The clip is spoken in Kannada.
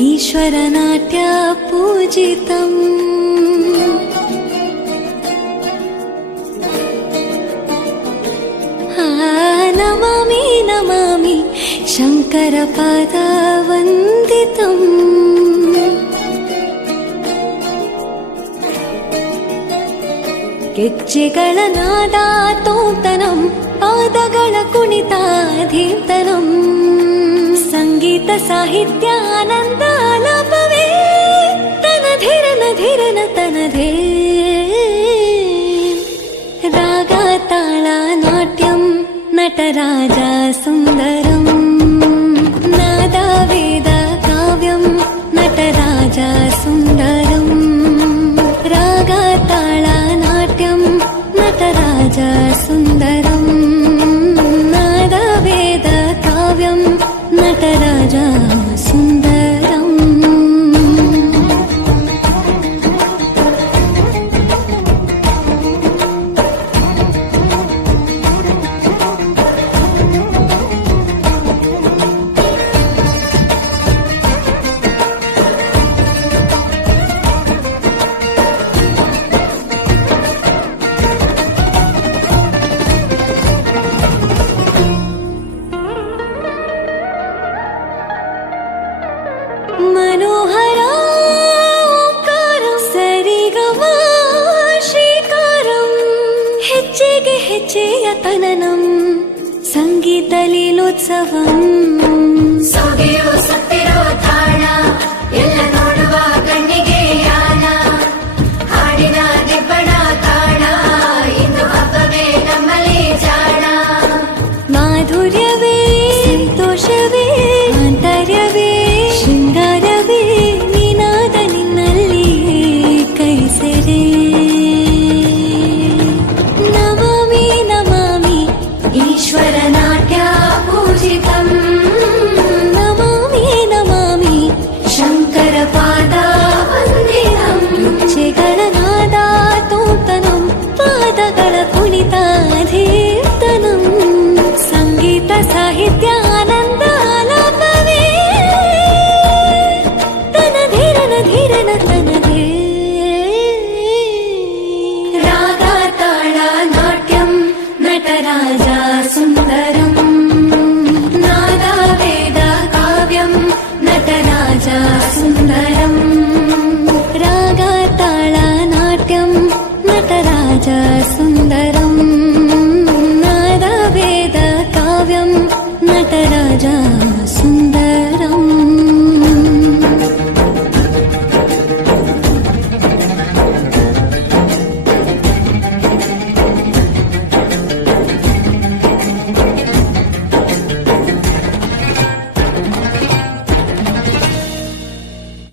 ईश्वरनाट्य पूजितम् नमामि नमामि शङ्करपादवन्दितम् ಗೆಜ್ಜೆಗಳ ನಾದ ತೋಂತನಂ ಪಾದಗಳ ಕುಣಿತಾಧೀರ್ತನಂ ಸಂಗೀತ ಸಾಹಿತ್ಯ ಆನಂದ ಆಲಾಪವೇ ತನಧಿರನ ಧಿರನ ತನಧೇ ರಾಗ ತಾಳ ನಾಟ್ಯಂ ನಟರಾಜ ಸುಂದರಂ ನಾದ ವೇದ ಕಾವ್ಯಂ ನಟರಾಜ ಸುಂದರಂ ರಾಗ ತಾಳ ನಾಟ್ಯಂ ನಟರಾಜ ಸುಂದರಂ ನಾದ ವೇದ ಕಾವ್ಯಂ ನಟರಾಜ ಸುಂದರಂ मनोहर ओंकारं सरिगमा श्रीकारं ಹೆಜ್ಜೆಗೆ ಹೆಜ್ಜೆಯ ತನನಂ ಸಂಗೀತ ಲೀಲೋತ್ಸವಂ